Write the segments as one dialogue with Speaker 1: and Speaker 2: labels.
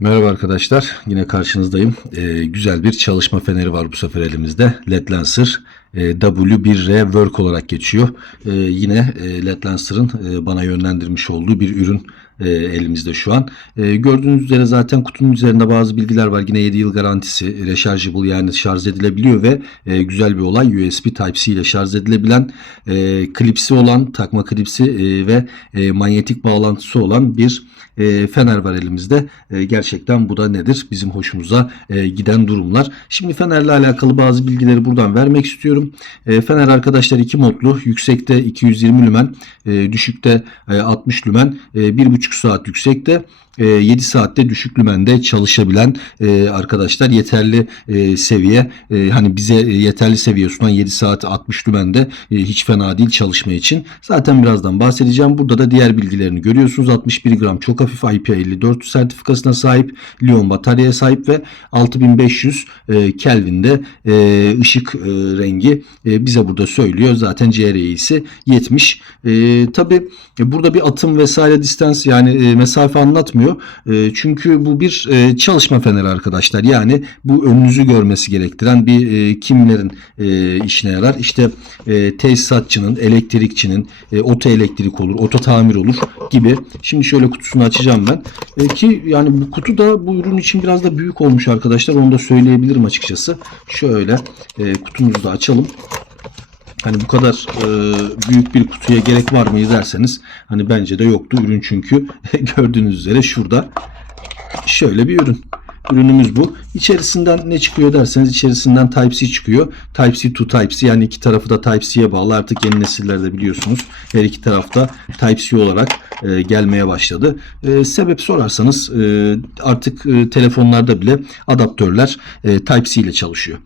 Speaker 1: Merhaba arkadaşlar. Yine karşınızdayım. Ee, güzel bir çalışma feneri var bu sefer elimizde. LED Lancer W1R Work olarak geçiyor. Ee, yine e, LED Lancer'ın e, bana yönlendirmiş olduğu bir ürün e, elimizde şu an. E, gördüğünüz üzere zaten kutunun üzerinde bazı bilgiler var. Yine 7 yıl garantisi, rechargeable yani şarj edilebiliyor ve e, güzel bir olay USB Type-C ile şarj edilebilen e, klipsi olan, takma klipsi e, ve e, manyetik bağlantısı olan bir e, fener var elimizde. E, gerçekten bu da nedir? Bizim hoşumuza e, giden durumlar. Şimdi fenerle alakalı bazı bilgileri buradan vermek istiyorum. E, fener arkadaşlar iki modlu. Yüksekte 220 lümen, e, düşükte e, 60 lümen, e, 1,5 saat yüksekte. 7 saatte düşük lümende çalışabilen e, arkadaşlar yeterli e, seviye e, hani bize yeterli seviye sunan 7 saat 60 lümende hiç fena değil çalışma için. Zaten birazdan bahsedeceğim. Burada da diğer bilgilerini görüyorsunuz. 61 gram çok hafif IP54 sertifikasına sahip. Lion bataryaya sahip ve 6500 e, Kelvin'de ışık rengi bize burada söylüyor. Zaten CRE'si 70. E, Tabi burada bir atım vesaire distans yani mesafe anlatmıyor. E, çünkü bu bir e, çalışma feneri arkadaşlar. Yani bu önünüzü görmesi gerektiren bir e, kimlerin e, işine yarar. İşte e, tesisatçının, elektrikçinin, e, oto elektrik olur, oto tamir olur gibi. Şimdi şöyle kutusunu açacağım ben. E, ki yani bu kutu da bu ürün için biraz da büyük olmuş arkadaşlar. Onu da söyleyebilirim açıkçası. Şöyle e, kutumuzu da açalım. Hani bu kadar e, büyük bir kutuya gerek var mı derseniz hani bence de yoktu. Ürün çünkü gördüğünüz üzere şurada şöyle bir ürün. Ürünümüz bu. İçerisinden ne çıkıyor derseniz içerisinden Type-C çıkıyor. Type-C to Type-C yani iki tarafı da Type-C'ye bağlı. Artık yeni nesillerde biliyorsunuz her iki tarafta Type-C olarak e, gelmeye başladı. E, sebep sorarsanız e, artık e, telefonlarda bile adaptörler e, Type-C ile çalışıyor.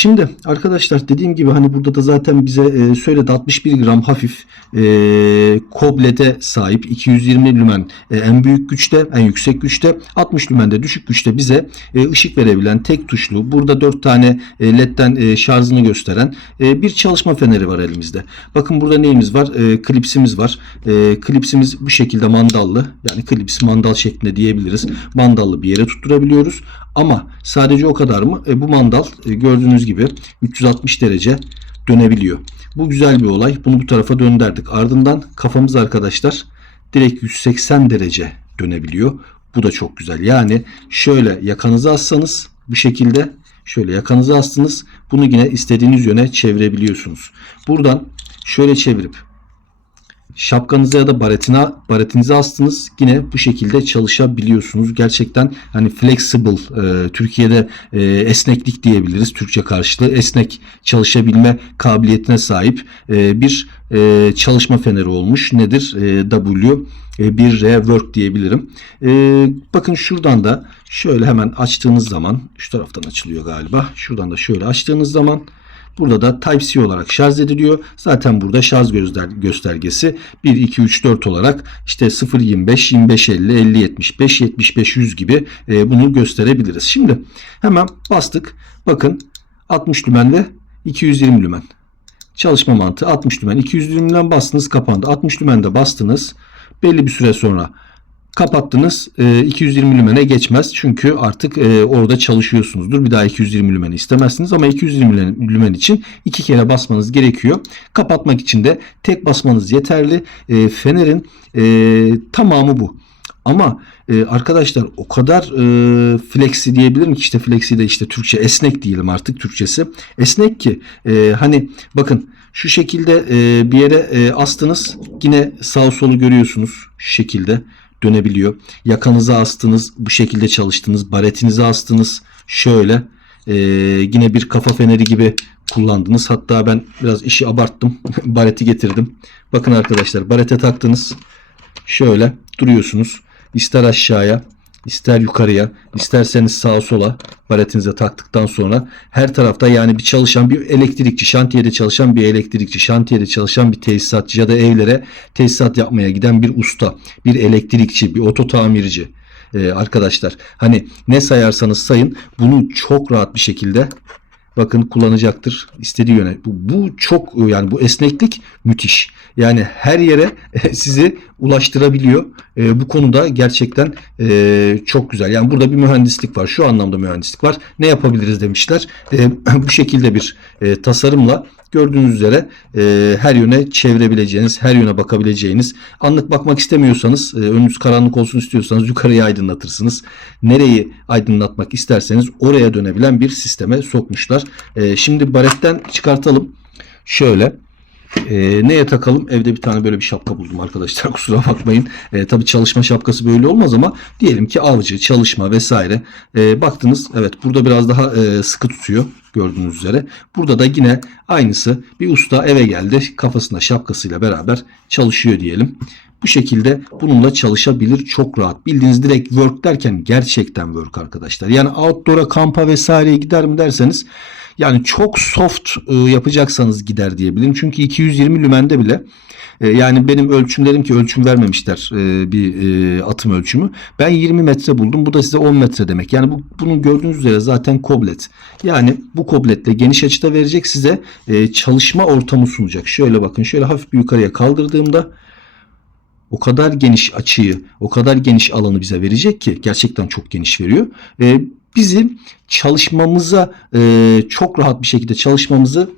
Speaker 1: Şimdi arkadaşlar dediğim gibi hani burada da zaten bize e, söyledi 61 gram hafif e, koblete sahip 220 lümen e, en büyük güçte en yüksek güçte 60 lümende düşük güçte bize e, ışık verebilen tek tuşlu burada 4 tane e, ledden e, şarjını gösteren e, bir çalışma feneri var elimizde. Bakın burada neyimiz var? E, klipsimiz var. E, klipsimiz bu şekilde mandallı yani klips mandal şeklinde diyebiliriz. Mandallı bir yere tutturabiliyoruz. Ama sadece o kadar mı? E, bu mandal e, gördüğünüz gibi 360 derece dönebiliyor. Bu güzel bir olay. Bunu bu tarafa döndürdük. Ardından kafamız arkadaşlar direkt 180 derece dönebiliyor. Bu da çok güzel. Yani şöyle yakanızı assanız bu şekilde şöyle yakanızı astınız. Bunu yine istediğiniz yöne çevirebiliyorsunuz. Buradan şöyle çevirip şapkanıza ya da baretine, baretinize astınız yine bu şekilde çalışabiliyorsunuz. Gerçekten hani flexible e, Türkiye'de e, esneklik diyebiliriz. Türkçe karşılığı esnek çalışabilme kabiliyetine sahip e, bir e, çalışma feneri olmuş. Nedir? E, W e, bir rework diyebilirim. E, bakın şuradan da şöyle hemen açtığınız zaman şu taraftan açılıyor galiba. Şuradan da şöyle açtığınız zaman Burada da Type-C olarak şarj ediliyor. Zaten burada şarj göster göstergesi 1, 2, 3, 4 olarak işte 0, 25, 25, 50, 50, 75, 75, 100 gibi e, bunu gösterebiliriz. Şimdi hemen bastık. Bakın 60 lümen ve 220 lümen. Çalışma mantığı 60 lümen. 220 lümen bastınız kapandı. 60 lümende bastınız. Belli bir süre sonra kapattınız. E, 220 lümene geçmez. Çünkü artık e, orada çalışıyorsunuzdur. Bir daha 220 lümeni istemezsiniz ama 220 lümen için iki kere basmanız gerekiyor. Kapatmak için de tek basmanız yeterli. E, fenerin e, tamamı bu. Ama e, arkadaşlar o kadar e, flexi diyebilirim ki işte flexi de işte Türkçe esnek diyelim artık Türkçesi. Esnek ki e, hani bakın şu şekilde e, bir yere e, astınız yine sağ solu görüyorsunuz şu şekilde dönebiliyor. Yakanıza astınız bu şekilde çalıştınız. Baretinize astınız şöyle e, yine bir kafa feneri gibi kullandınız. Hatta ben biraz işi abarttım. Bareti getirdim. Bakın arkadaşlar barete taktınız. Şöyle duruyorsunuz. İster aşağıya ister yukarıya isterseniz sağa sola baretinize taktıktan sonra her tarafta yani bir çalışan bir elektrikçi şantiyede çalışan bir elektrikçi şantiyede çalışan bir tesisatçı ya da evlere tesisat yapmaya giden bir usta bir elektrikçi bir oto tamirci ee, arkadaşlar. Hani ne sayarsanız sayın bunu çok rahat bir şekilde bakın kullanacaktır istediği yöne. Bu, bu çok yani bu esneklik müthiş. Yani her yere sizi ulaştırabiliyor. E, bu konuda gerçekten e, çok güzel. Yani burada bir mühendislik var. Şu anlamda mühendislik var. Ne yapabiliriz demişler. E, bu şekilde bir e, tasarımla gördüğünüz üzere e, her yöne çevirebileceğiniz, her yöne bakabileceğiniz, anlık bakmak istemiyorsanız, e, önünüz karanlık olsun istiyorsanız yukarıya aydınlatırsınız. Nereyi aydınlatmak isterseniz oraya dönebilen bir sisteme sokmuşlar. E, şimdi baretten çıkartalım. Şöyle. E, neye takalım? Evde bir tane böyle bir şapka buldum arkadaşlar. Kusura bakmayın. E, tabii çalışma şapkası böyle olmaz ama diyelim ki avcı, çalışma vesaire. E, baktınız evet burada biraz daha e, sıkı tutuyor gördüğünüz üzere. Burada da yine aynısı bir usta eve geldi kafasında şapkasıyla beraber çalışıyor diyelim. Bu şekilde bununla çalışabilir çok rahat. Bildiğiniz direkt work derken gerçekten work arkadaşlar. Yani outdoor'a kampa vesaireye gider mi derseniz yani çok soft e, yapacaksanız gider diyebilirim. Çünkü 220 lümende bile e, yani benim ölçümlerim ki ölçüm vermemişler e, bir atım ölçümü. Ben 20 metre buldum. Bu da size 10 metre demek. Yani bu, bunun gördüğünüz üzere zaten koblet. Yani bu kobletle geniş açıda verecek size çalışma ortamı sunacak. Şöyle bakın şöyle hafif bir yukarıya kaldırdığımda o kadar geniş açıyı, o kadar geniş alanı bize verecek ki gerçekten çok geniş veriyor. E, bizim çalışmamıza e, çok rahat bir şekilde çalışmamızı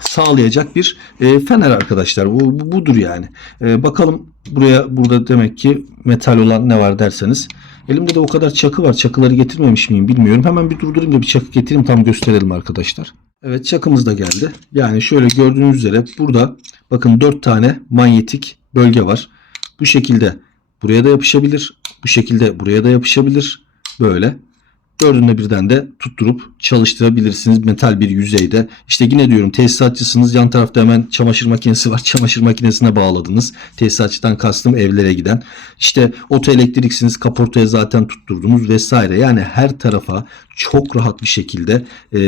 Speaker 1: sağlayacak bir e, fener arkadaşlar. Bu, bu budur yani. E, bakalım buraya burada demek ki metal olan ne var derseniz. Elimde de o kadar çakı var. Çakıları getirmemiş miyim bilmiyorum. Hemen bir durdurayım da bir çakı getireyim tam gösterelim arkadaşlar. Evet çakımız da geldi. Yani şöyle gördüğünüz üzere burada bakın 4 tane manyetik bölge var. Bu şekilde buraya da yapışabilir. Bu şekilde buraya da yapışabilir. Böyle. Dördünde birden de tutturup çalıştırabilirsiniz metal bir yüzeyde. İşte yine diyorum tesisatçısınız yan tarafta hemen çamaşır makinesi var. Çamaşır makinesine bağladınız. Tesisatçıdan kastım evlere giden. İşte oto elektriksiniz kaportaya zaten tutturdunuz vesaire. Yani her tarafa çok rahat bir şekilde e,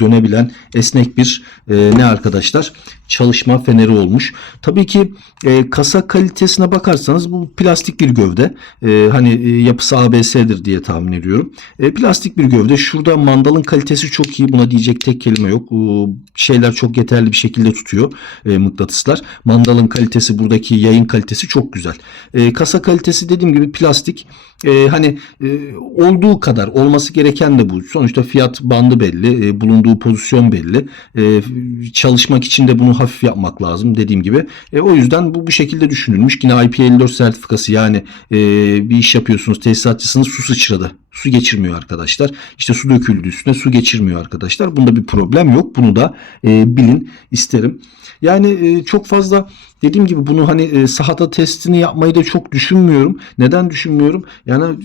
Speaker 1: dönebilen esnek bir e, ne arkadaşlar çalışma feneri olmuş. Tabii ki e, kasa kalitesine bakarsanız bu plastik bir gövde. E, hani e, yapısı ABS'dir diye tahmin ediyorum. Plastik bir gövde. Şurada mandalın kalitesi çok iyi. Buna diyecek tek kelime yok. O, şeyler çok yeterli bir şekilde tutuyor e, mıknatıslar. Mandalın kalitesi buradaki yayın kalitesi çok güzel. E, kasa kalitesi dediğim gibi plastik. E, hani e, olduğu kadar olması gereken de bu. Sonuçta fiyat bandı belli. E, bulunduğu pozisyon belli. E, çalışmak için de bunu hafif yapmak lazım dediğim gibi. E, o yüzden bu bu şekilde düşünülmüş. Yine IP54 sertifikası yani e, bir iş yapıyorsunuz tesisatçısınız su sıçradı. Su geçirmiyor arkadaşlar. İşte su döküldü üstüne su geçirmiyor arkadaşlar. Bunda bir problem yok. Bunu da e, bilin isterim. Yani e, çok fazla dediğim gibi bunu hani e, sahada testini yapmayı da çok düşünmüyorum. Neden düşünmüyorum? Yani e,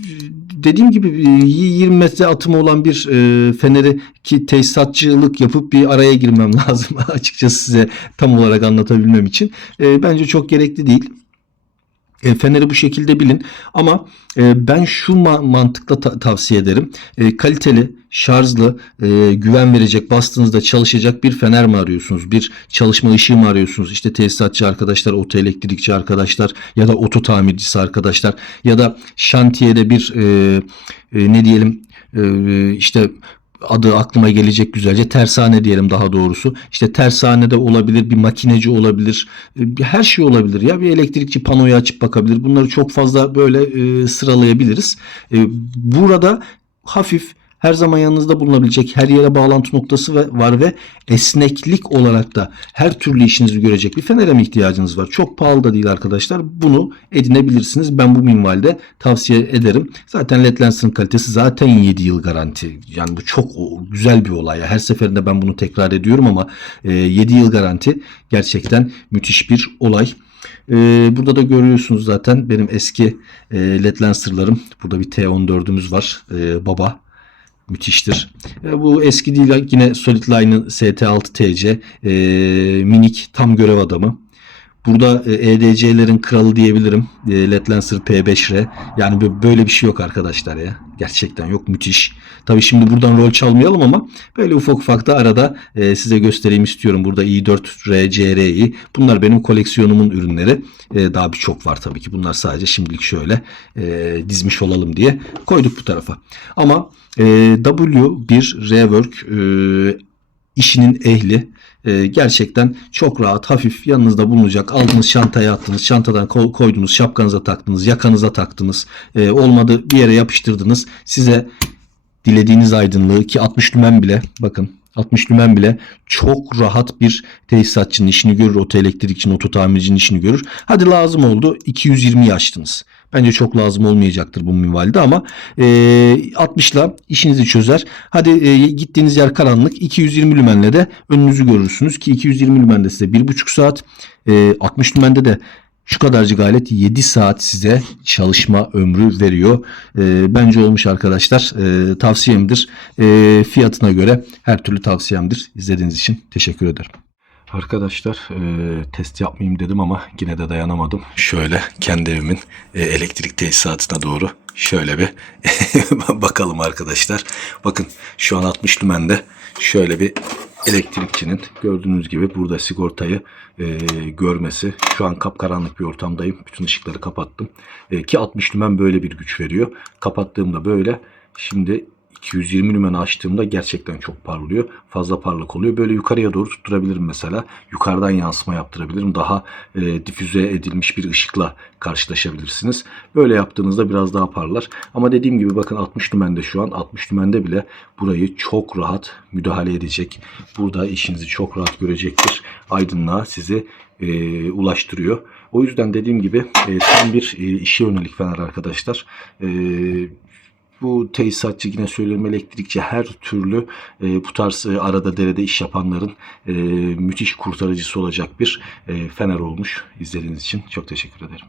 Speaker 1: dediğim gibi e, 20 metre atımı olan bir e, feneri ki tesisatçılık yapıp bir araya girmem lazım açıkçası size tam olarak anlatabilmem için. E, bence çok gerekli değil. E, Feneri bu şekilde bilin ama e, ben şu ma- mantıkla ta- tavsiye ederim. E, kaliteli, şarjlı, e, güven verecek, bastığınızda çalışacak bir fener mi arıyorsunuz? Bir çalışma ışığı mı arıyorsunuz? İşte tesisatçı arkadaşlar, oto elektrikçi arkadaşlar ya da oto tamircisi arkadaşlar ya da şantiyede bir e, e, ne diyelim e, işte adı aklıma gelecek güzelce tersane diyelim daha doğrusu. İşte tersanede olabilir, bir makineci olabilir, e, her şey olabilir ya. Bir elektrikçi panoyu açıp bakabilir. Bunları çok fazla böyle e, sıralayabiliriz. E, burada hafif her zaman yanınızda bulunabilecek her yere bağlantı noktası var ve esneklik olarak da her türlü işinizi görecek bir fenere mi ihtiyacınız var? Çok pahalı da değil arkadaşlar. Bunu edinebilirsiniz. Ben bu minvalde tavsiye ederim. Zaten LED Lancer'ın kalitesi zaten 7 yıl garanti. Yani bu çok güzel bir olay. Her seferinde ben bunu tekrar ediyorum ama e, 7 yıl garanti gerçekten müthiş bir olay. Ee, burada da görüyorsunuz zaten benim eski e, LED Lancer'larım. Burada bir T14'ümüz var. Baba. Müthiştir. E, bu eski değil yine Solid Line'ın ST6 TC. E, minik tam görev adamı. Burada e, EDC'lerin kralı diyebilirim. E, LED Lancer P5R. Yani bö- böyle bir şey yok arkadaşlar ya. Gerçekten yok müthiş. Tabii şimdi buradan rol çalmayalım ama böyle ufak ufak da arada e, size göstereyim istiyorum. Burada i4R, CRI. Bunlar benim koleksiyonumun ürünleri. E, daha birçok var tabii ki. Bunlar sadece şimdilik şöyle e, dizmiş olalım diye koyduk bu tarafa. Ama e, W1 Rework e, işinin ehli. E, gerçekten çok rahat, hafif yanınızda bulunacak. Aldınız çantaya attınız, çantadan ko- koydunuz, şapkanıza taktınız, yakanıza taktınız. E, olmadı bir yere yapıştırdınız. Size dilediğiniz aydınlığı ki 60 lümen bile bakın 60 lümen bile çok rahat bir tesisatçının işini görür. Oto elektrikçinin, oto tamircinin işini görür. Hadi lazım oldu 220'yi açtınız. Bence çok lazım olmayacaktır bu minvalde ama e, 60'la işinizi çözer. Hadi e, gittiğiniz yer karanlık 220 lümenle de önünüzü görürsünüz ki 220 lümende size 1,5 saat e, 60 lümende de şu kadarcık alet 7 saat size çalışma ömrü veriyor. E, bence olmuş arkadaşlar. E, tavsiyemdir. E, fiyatına göre her türlü tavsiyemdir. İzlediğiniz için teşekkür ederim. Arkadaşlar e, test yapmayayım dedim ama yine de dayanamadım. Şöyle kendi evimin e, elektrik tesisatına doğru şöyle bir bakalım arkadaşlar. Bakın şu an 60 lümende şöyle bir elektrikçinin gördüğünüz gibi burada sigortayı e, görmesi. Şu an kapkaranlık bir ortamdayım. Bütün ışıkları kapattım. E, ki 60 lümen böyle bir güç veriyor. Kapattığımda böyle. Şimdi 220 lümen açtığımda gerçekten çok parlıyor. Fazla parlak oluyor. Böyle yukarıya doğru tutturabilirim mesela. Yukarıdan yansıma yaptırabilirim. Daha e, difüze edilmiş bir ışıkla karşılaşabilirsiniz. Böyle yaptığınızda biraz daha parlar. Ama dediğim gibi bakın 60 lümende şu an 60 lümende bile burayı çok rahat müdahale edecek. Burada işinizi çok rahat görecektir. Aydınlığa sizi e, ulaştırıyor. O yüzden dediğim gibi e, tam bir e, işe yönelik fener arkadaşlar. E, bu tesisatçı yine söylüyorum elektrikçi her türlü e, bu tarz e, arada derede iş yapanların e, müthiş kurtarıcısı olacak bir e, fener olmuş. İzlediğiniz için çok teşekkür ederim.